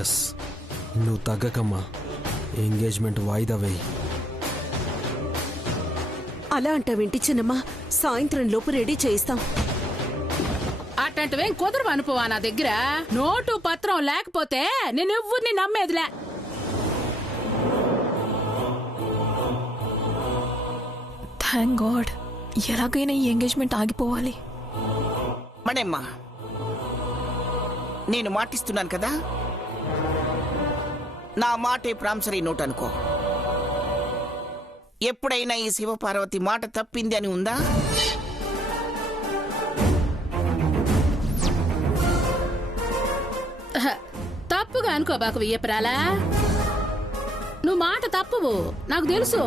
Yes, నువ్వు తగ్గకమ్మా. Engagement వాయిదా వేయి. అలా అంటావేంటి చిన్నమ్మ? సాయంత్రం లోపు రెడీ చేయిస్తాం. అట్లాంటివేం కుదరవు అనుకోవా నా దగ్గర. నోటు పత్రం లేకపోతే నేను ఎవ్వరిని నమ్మేదిలే. థ్యాంక్ గాడ్, ఎలాగైనా ఈ ఎంగేజ్మెంట్ ఆగిపోవాలి. మణెమ్మా, నేను మాటిస్తున్నాను కదా, నా మాటే ప్రామిసరీ నోట్ అనుకో. ఎప్పుడైనా ఈ శివపార్వతి మాట తప్పింది అని ఉందా? తప్పుగా అనుకోబాకు వియ్యపురాలా. నువ్వు మాట తప్పువు నాకు తెలుసు,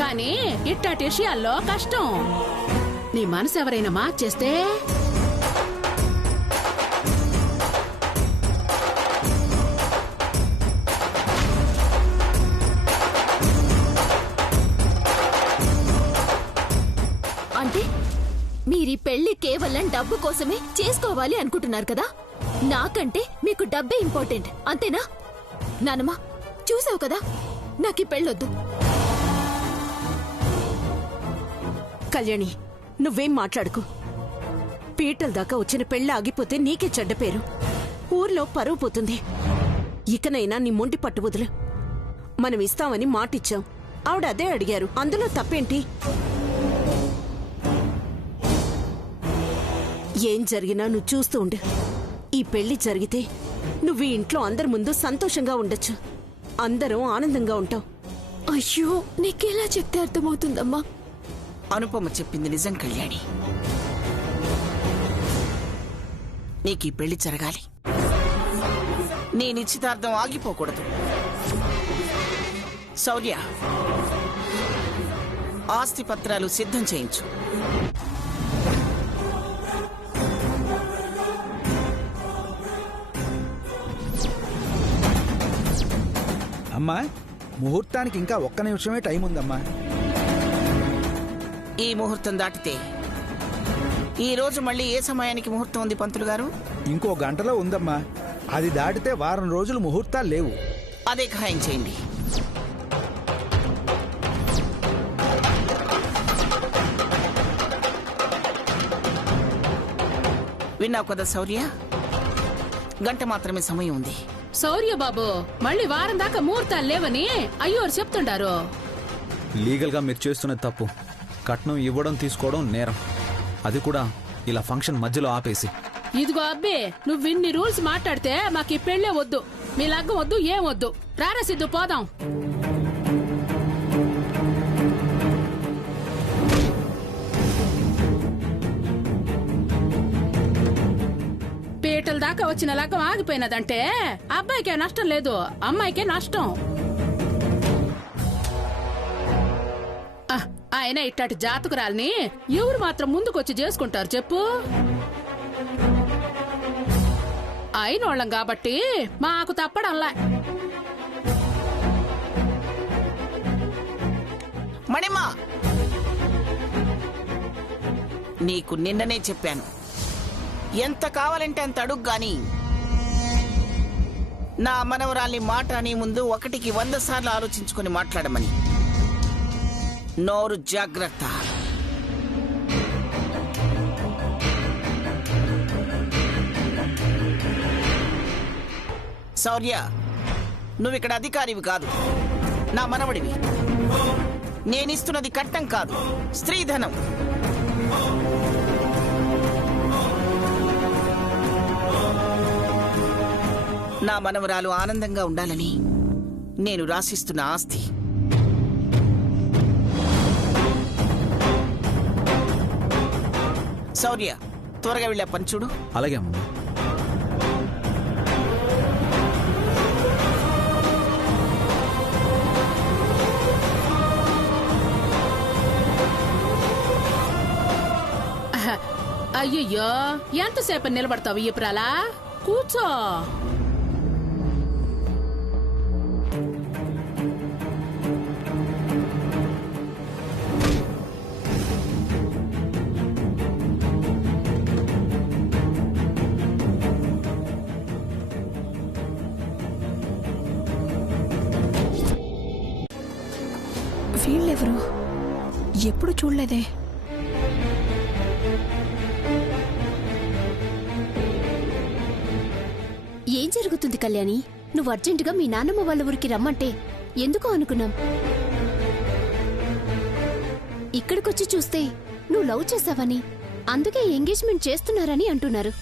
కానీ ఇట్లాంటి విషయాల్లో కష్టం. నీ మనసు ఎవరైనా మార్చేస్తే అంటే మీరీ పెళ్లి కేవలం డబ్బు కోసమే చేసుకోవాలి అనుకుంటున్నారు కదా? నాకంటే మీకు డబ్బే ఇంపార్టెంట్, అంతేనా? నానమ్మా, చూసావు కదా, నాకు ఈ పెళ్ళొద్దు. కళ్యాణి, నువ్వేం మాట్లాడుకు. పీటల దాకా వచ్చిన పెళ్లి ఆగిపోతే నీకే చెడ్డ పేరు, ఊర్లో పరువు పోతుంది. ఇకనైనా నీ మొండి పట్టు వదులు. మనం ఇస్తామని మాటిచ్చాం, ఆవిడ అదే అడిగారు, అందులో తప్పేంటి? ఏం జరిగినా నువ్వు చూస్తూ ఉండు. ఈ పెళ్లి జరిగితే నువ్వు ఈ ఇంట్లో అందరి ముందు సంతోషంగా ఉండొచ్చు, అందరం ఆనందంగా ఉంటాం. అయ్యో, నీకెలా చెప్తే అర్థమవుతుందమ్మా? అనుపమ చెప్పింది నిజం కళ్యాణి. నీకు ఈ పెళ్లి జరగాలి, నీ నిశ్చితార్థం ఆగిపోకూడదు. శౌర్య, ఆస్తి పత్రాలు సిద్ధం చేయించు. అమ్మా, ముహూర్తానికి ఇంకా ఒక్క నిమిషమే టైం ఉందమ్మా. ఈ ముహూర్తం దాటితే ఈ రోజు మళ్ళీ ఏ సమయానికి ముహూర్తం ఉంది పంతులు గారు? ఇంకో గంటలో ఉందమ్మా. అది దాటితే వారం రోజులు ముహూర్తాలు లేవు. అదే ఖాయం చేయండి. విన్నావు కదా శౌర్య, గంట మాత్రమే సమయం ఉంది. శౌర్య బాబు, మళ్ళీ వారం దాకా ముహూర్తాలు లేవని అయ్యోరు చెప్తుంటారు. లీగల్ గా మీరు చేస్తున్న తప్పు. కట్నం ఇవ్వడం తీసుకోవడం నేరం, అది కూడా ఇలా ఫంక్షన్ మధ్యలో ఆపేసి. ఇదిగో అబ్బే, నువ్వు ఇన్ని రూల్స్ మాట్లాడితే మాకు ఈ పెళ్లే వద్దు, మీ లగ్గం వద్దు, ఏం వద్దు. రారా సిద్ధు, పోదాం. పీటల దాకా వచ్చిన లగ్గం ఆగిపోయినదంటే అబ్బాయికే నష్టం లేదు, అమ్మాయికే నష్టం. ఆయన ఇట్లాంటి జాతకురాల్ని ఎవరు మాత్రం ముందుకొచ్చి చేసుకుంటారు చెప్పు? అయినోళ్ళం కాబట్టి మాకు తప్పడంలా. మణిమా, నీకు నిన్ననే చెప్పాను, ఎంత కావాలంటే అంత అడుగు గాని నా మనవరాల్ని మాట అని ముందు 1కి 100 సార్లు ఆలోచించుకొని మాట్లాడమని. నోరు జాగ్రత్త. శౌర్య, నువ్విక్కడ అధికారివి కాదు, నా మనవడివి. నేనిస్తున్నది కట్టం కాదు, స్త్రీధనం. నా మనవరాలు ఆనందంగా ఉండాలని నేను రాసిస్తున్న ఆస్తి. శౌర్య, త్వరగా వెళ్ళే పని చూడు. అలాగే అమ్మ. అయ్యయ్యో, ఎంతసేపు నిలబడతావు ఇప్పురాలా? కూర్చో. ఎప్పుడు చూడలేదే. ఏం జరుగుతుంది కళ్యాణి? నువ్వు అర్జెంటుగా మీ నాన్నమ్మ వాళ్ళ ఊరికి రమ్మంటే ఎందుకో అనుకున్నాం. ఇక్కడికొచ్చి చూస్తే నువ్వు లవ్ చేసావని, అందుకే ఎంగేజ్మెంట్ చేస్తున్నారని అంటున్నారు.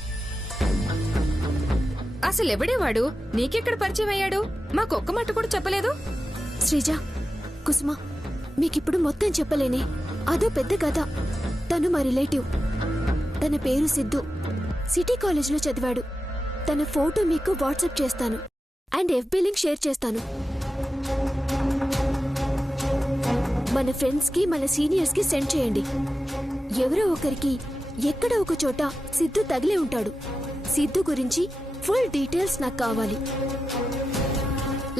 అసలు ఎవడేవాడు? నీకెక్కడ పరిచయం అయ్యాడు? మాకొక్క మాట కూడా చెప్పలేదు. శ్రీజ, కుసుమ, మీకిప్పుడు మొత్తం చెప్పలేనే. అదో పెద్ద కథ. తను మా రిలేటివ్. తన పేరు సిద్ధు. సిటీ కాలేజ్లో చదివాడు. తన ఫోటో మీకు వాట్సాప్ చేస్తాను అండ్ ఎఫ్బీ లింక్ షేర్ చేస్తాను. మన ఫ్రెండ్స్ కి, మన సీనియర్స్ కి సెండ్ చేయండి. ఎవరో ఒకరికి ఎక్కడో ఒక చోట సిద్ధు తగిలే ఉంటాడు. సిద్ధు గురించి ఫుల్ డీటెయిల్స్ నాకు కావాలి.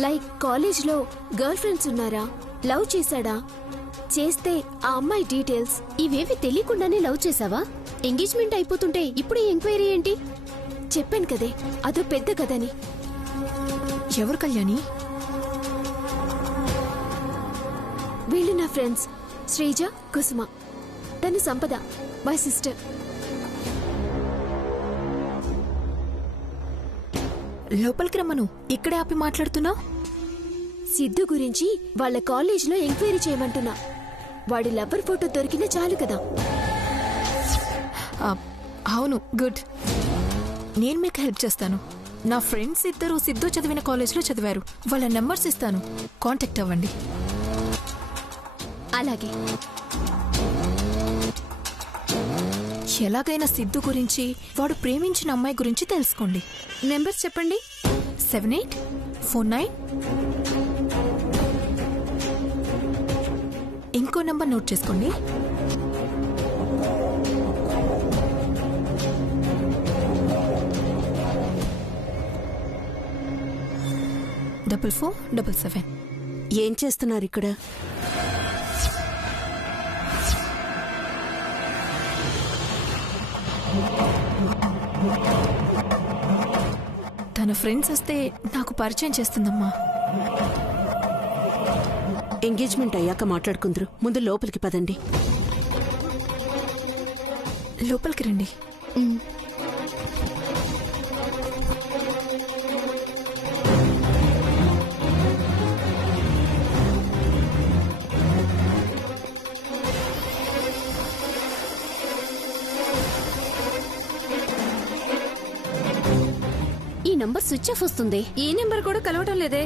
లైక్ కాలేజ్లో గర్ల్ ఫ్రెండ్స్ ఉన్నారా, లవ్ చేశాడా, చేస్తే ఆ అమ్మాయి డీటెయిల్స్. ఇవేవి తెలియకుండానే లవ్ చేసావా? ఎంగేజ్మెంట్ అయిపోతుంటే ఇప్పుడు ఎంక్వైరీ ఏంటి? చెప్పాను కదే, అదో పెద్ద కథని. ఎవరు కళ్యాణి? వీళ్ళు నా ఫ్రెండ్స్, శ్రీజ, కుసుమ. తను సంపద, మై సిస్టర్. లోపలికి రమ్మను. ఇక్కడే ఆపి మాట్లాడుతున్నావు. సిద్ధు గురించి వాళ్ళ కాలేజ్లో ఎంక్వైరీ చేయమంటున్నా. వాడి లవ్వర్ ఫోటో దొరికినా చాలు కదా. అవును, గుడ్. నేను మీకు హెల్ప్ చేస్తాను. నా ఫ్రెండ్స్ ఇద్దరు సిద్ధు చదివిన కాలేజ్లో చదివారు. వాళ్ళ నెంబర్స్ ఇస్తాను, కాంటాక్ట్ అవ్వండి. అలాగే. ఎలాగైనా సిద్ధు గురించి, వాడు ప్రేమించిన అమ్మాయి గురించి తెలుసుకోండి. నెంబర్స్ చెప్పండి. 7849. ఇంకో నెంబర్ నోట్ చేసుకోండి. 4477. ఏం చేస్తున్నారు ఇక్కడ? తన ఫ్రెండ్స్ వస్తే నాకు పరిచయం చేస్తుందమ్మా. ఎంగేజ్మెంట్ అయ్యాక మాట్లాడుకుందరు. ముందు లోపలికి పదండి. లోపలికి రండి. ఈ నంబర్ స్విచ్ ఆఫ్ వస్తుంది. ఈ నెంబర్ కూడా కలవటం లేదే.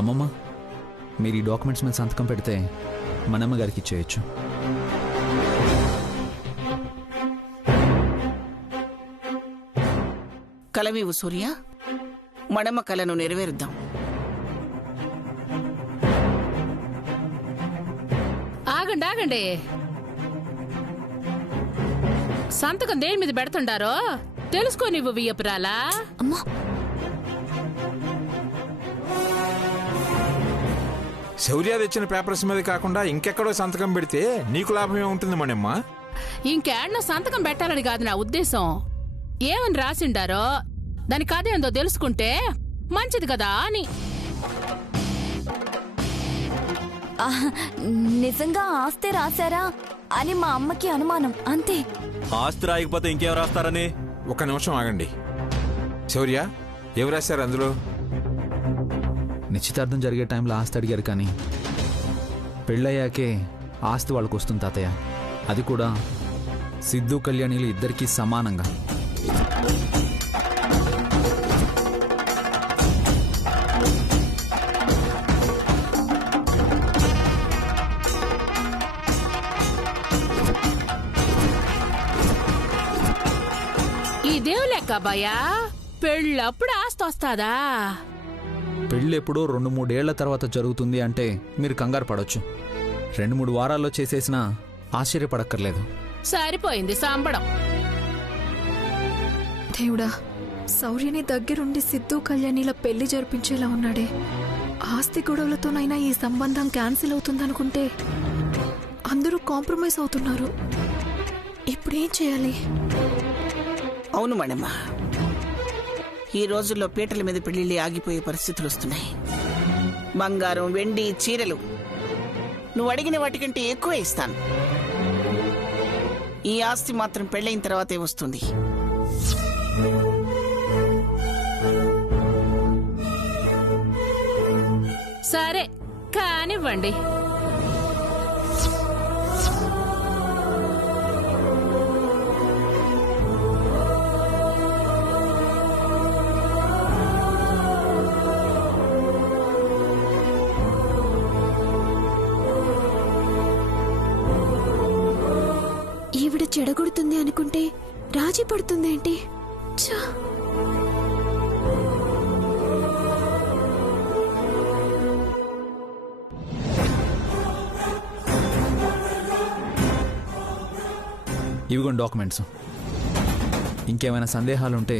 అమ్మమ్మ, మీరు ఈ డాక్యుమెంట్స్ మీద సంతకం పెడితే మనమ్మ గారికి ఇచ్చేయచ్చు. కలవివు సూర్య, మడమ కలను నెరవేరుద్దాం. ఆగండి ఆగండి. సంతకం దేని మీద పెడుతుండారో తెలుసుకో. నువ్వు వియ్యపురాలా? అమ్మా, శౌర్య తెచ్చిన పేపర్స్ మీద కాకుండా ఇంకెక్కడో సంతకం పెడితే నీకు లాభం ఏముంటుంది మనమ్మ? ఇంకేడనో సంతకం పెట్టాలని కాదు నా ఉద్దేశం. ఏమని రాసిండారో దాని కథ ఏందో తెలుసుకుంటే మంచిది కదా అని. నిజంగా ఆస్తే రాశారా అని మా అమ్మకి అనుమానం, అంతే. ఆస్తి రాయకపోతే ఇంకేం రాస్తారని? ఒక్క నిమిషం ఆగండి. శౌర్య, ఏం రాశారు అందులో? నిశ్చితార్థం జరిగే టైంలో ఆస్తి అడిగారు, కానీ పెళ్ళయ్యాకే ఆస్తి వాళ్ళకు వస్తుంది తాతయ్య. అది కూడా సిద్ధు కళ్యాణిలు ఇద్దరికీ సమానంగా. లెక్క అబ్బాయా పెళ్ళప్పుడు ఆస్తి వస్తాదా? పెళ్ళెప్పుడో 2-3 ఏళ్ల తర్వాత జరుగుతుంది అంటే మీరు కంగారు పడొచ్చు. 2-3 వారాల్లో చేసేసినా ఆశ్చర్యపడక్కర్లేదు. సరిపోయింది సంబడం. దేవుడా, శౌర్యని దగ్గరుండి సిద్ధు కళ్యాణిల పెళ్లి జరిపించేలా ఉన్నాడే. ఆస్తి గొడవలతోనైనా ఈ సంబంధం క్యాన్సిల్ అవుతుందనుకుంటే అందరూ కాంప్రమైజ్ అవుతున్నారు. ఇప్పుడేం చేయాలి? అవును మణమ్మ, ఈ రోజుల్లో పీటల మీద పెళ్లిళ్ళి ఆగిపోయే పరిస్థితులు వస్తున్నాయి. బంగారం, వెండి, చీరలు నువ్వు అడిగిన వాటికంటే ఎక్కువ ఇస్తాను. ఈ ఆస్తి మాత్రం పెళ్ళైన తర్వాతే వస్తుంది. సరే కానివ్వండి. ఈవిడ చెడగొడుతుంది అనుకుంటే రాజీ పడుతుందేంటి? ఛా! ఇవిగోండి డాక్యుమెంట్స్. ఇంకేమైనా సందేహాలుంటే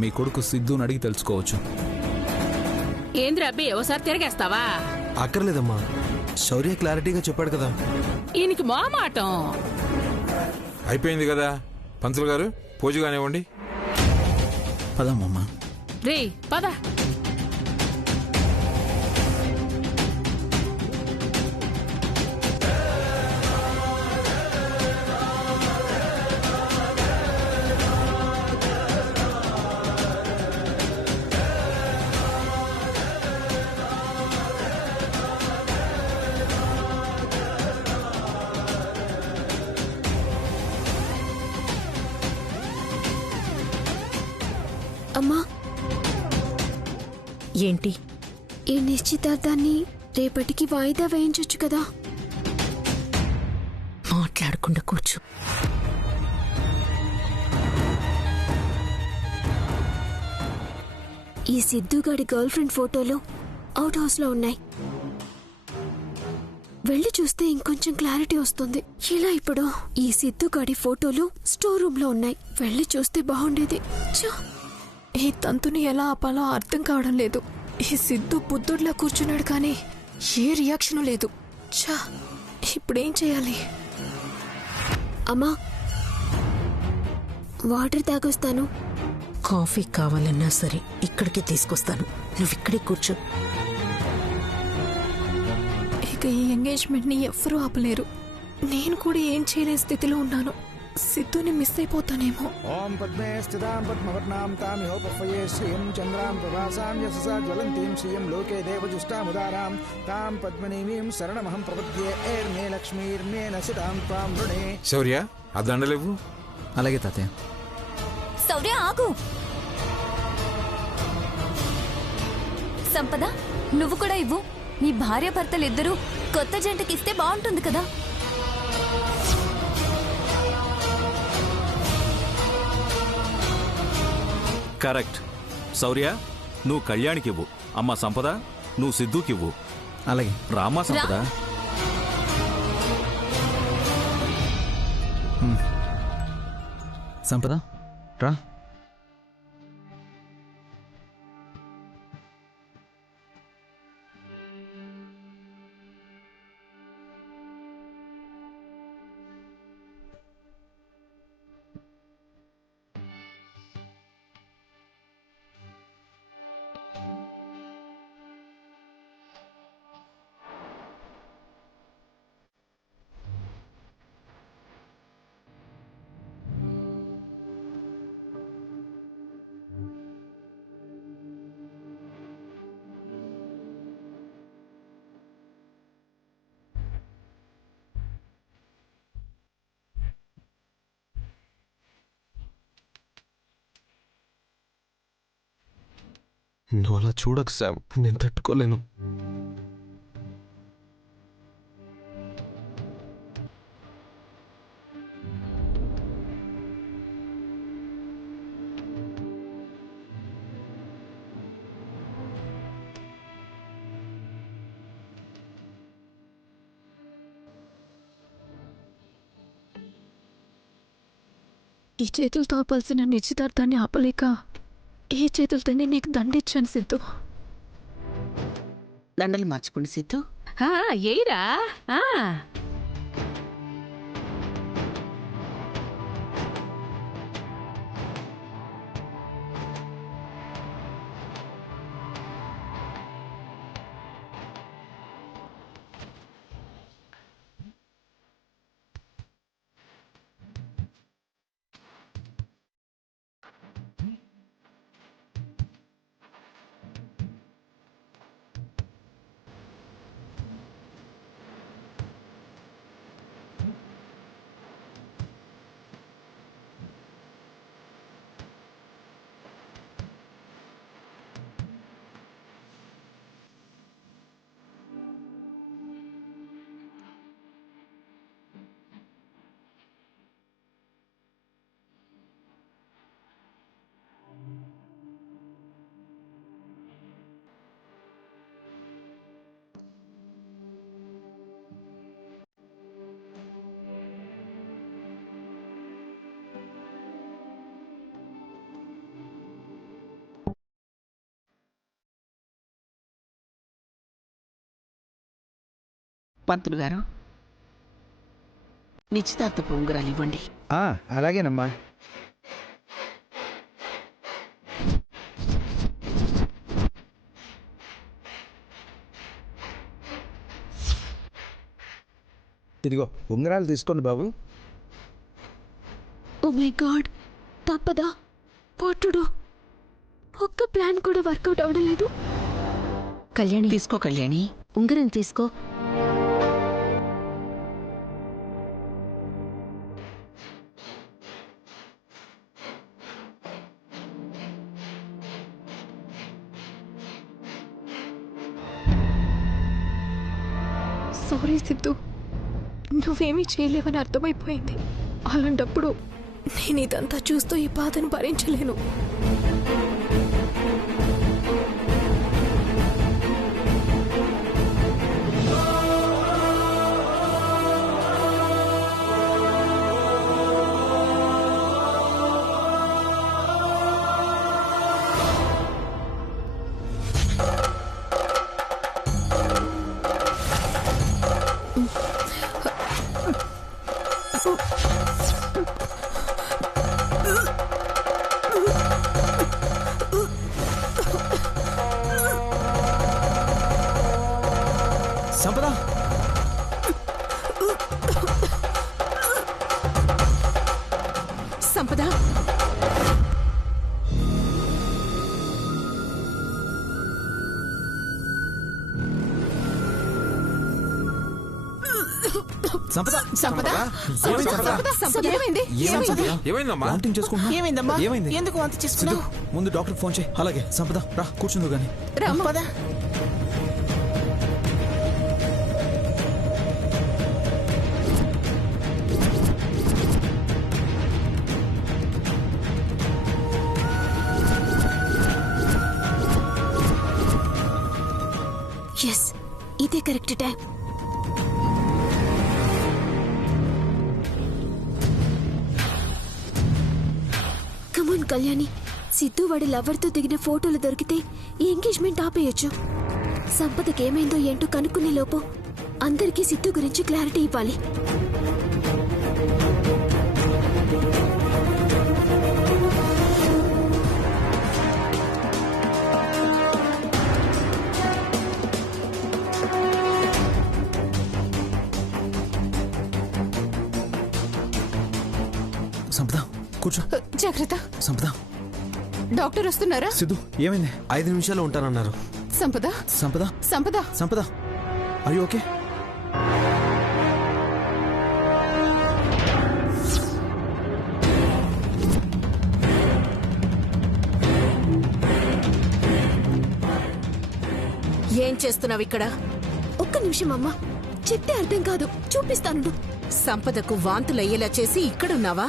మీ కొడుకు సిద్ధుని అడిగి తెలుసుకోవచ్చు. ఏంద్ర అబ్బి ఓసారి తిరిగేస్తావా? అక్కర్లేదమ్మా, శౌర్య క్లారిటీగా చెప్పాడు కదా. ఈయనకి మోమాటం. అయిపోయింది కదా పంతులు గారు, పూజ కానివ్వండి. పదమ్మా. రే పద. అమ్మా, ఏంటి? ఈ నిశ్చితార్థాన్ని రేపటికి వాయిదా వేయించొచ్చు కదా? మాట్లాడకుండా కూర్చో. ఈ సిద్ధుగాడి గర్ల్ ఫ్రెండ్ ఫోటోలు అవుట్ హౌస్ లో ఉన్నాయి. వెళ్ళి చూస్తే ఇంకొంచెం క్లారిటీ వస్తుంది. ఇలా ఇప్పుడు ఈ సిద్ధుగాడి ఫోటోలు స్టోర్ రూమ్ లో ఉన్నాయి. వెళ్ళి చూస్తే బాగుండేది. ఈ తంతుని ఎలా ఆపాలో అర్థం కావడం లేదు. ఈ సిద్ధు బుద్ధుడిలా కూర్చున్నాడు కానీ ఏ రియాక్షన్ లేదు. ఛా, ఇప్పుడేం చేయాలి? అమ్మా, వాటర్ తాగొస్తాను. కాఫీ కావాలన్నా సరే ఇక్కడికి తీసుకొస్తాను. నువ్వు ఇక్కడే కూర్చో. ఇక ఈ ఎంగేజ్మెంట్ ని ఎవ్వరూ ఆపలేరు. నేను కూడా ఏం చేయలేని స్థితిలో ఉన్నాను. సిద్ధుని మిస్ అయిపోతానేమో. ఓం పద్మే స్థితాం పద్మవర్ణాం తామిహోపఫయే శ్రీయం చంద్రాం ప్రభాసాం యశసా జ్వలంతీం శ్రియం లోకే దేవజుష్టాముదారాం తాం పద్మనీమీం శరణమహం ప్రపద్యే ఏర్మే లక్ష్మీర్మే నసితాం తాం రుణే. శౌర్య, ఆ దండలేవు. అలాగే తాతయ్య. శౌర్య ఆగు. సంపద, నువ్వు కూడా ఇవ్వు. నీ భార్య భర్తలిద్దరూ కొత్త జంటకిస్తే బాగుంటుంది కదా. కరెక్ట్. శౌర్య, నువ్వు కళ్యాణికివ్వు. అమ్మ సంపద, నువ్వు సిద్ధుకివ్వు. అలాగే. రామా సంపద. సంపద రా. నువ్వు అలా చూడకు శామ్, నేను తట్టుకోలేను. ఈ చేతులతో ఆపాల్సిన నిశ్చితార్థాన్ని ఆపలేక ఏ చేతులతోనే నీకు దండిచ్చాను సిద్ధు. దండలు మార్చుకోండి సిద్ధు. ఏయిరా పంతులు గారు, నిశ్చితార్థపు ఉంగరాలు ఇవ్వండి. అలాగేనమ్మా. ఇదిగో ఉంగరాలు తీసుకోండి బాబు. ఓ మై గాడ్, తప్పదా? పొట్టుడు ఒక్క ప్లాన్ కూడా వర్కౌట్ అవడం లేదు. కళ్యాణి తీసుకో. కళ్యాణి ఉంగరం తీసుకో. సారీ సిద్ధు, నువ్వేమీ చేయలేవని అర్థమైపోయింది. అలాంటప్పుడు నేను ఇదంతా చూస్తూ ఈ బాధను భరించలేను. సంపద, సంపద, సంపద, సంపద, ఏమైంది? ఏమైందమ్మా? వామిటింగ్ చేసుకుంటున్నా. ఏమైందమ్మా? ఏమైంది? ఎందుకు వాంతి చేస్తున్నావు? ముందు డాక్టర్ ఫోన్ చేయి. అలాగే సంపద, రా కూర్చుందు గాని. పద. ఎస్, ఇదే కరెక్ట్ టైం. కమాన్ కళ్యాణి, సిద్ధు వాడి లవర్తో దిగిన ఫోటోలు దొరికితే ఈ ఎంగేజ్మెంట్ ఆపేయొచ్చు. సంపదకి ఏమైందో ఏంటో కనుక్కునే లోపు అందరికీ సిద్ధు గురించి క్లారిటీ ఇవ్వాలి. సంపద కూర్చో. జాగ్రత్త. సంపద, డాక్టర్ వస్తున్నారా? సిద్ధు ఏమైంది? 5 నిమిషాలు ఉంటానన్నారు. సంపద, సంపద, సంపద, సంపద, అయ్యో ఓకే. ఏం చేస్తున్నావు ఇక్కడ? ఒక్క నిమిషం అమ్మా, చెప్తే అర్థం కాదు, చూపిస్తాను. సంపదకు వాంతులయ్యేలా చేసి ఇక్కడున్నావా?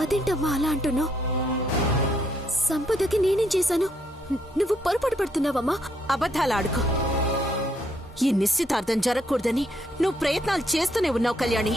అదేంటమ్మా అలా అంటున్నావు? సంపదకి నేనేం చేశాను? నువ్వు పొరపాటు పడుతున్నావమ్మా. అబద్ధాలు ఆడుకో. ఈ నిశ్చితార్థం జరగకూడదని నువ్వు ప్రయత్నాలు చేస్తూనే ఉన్నావు కళ్యాణి.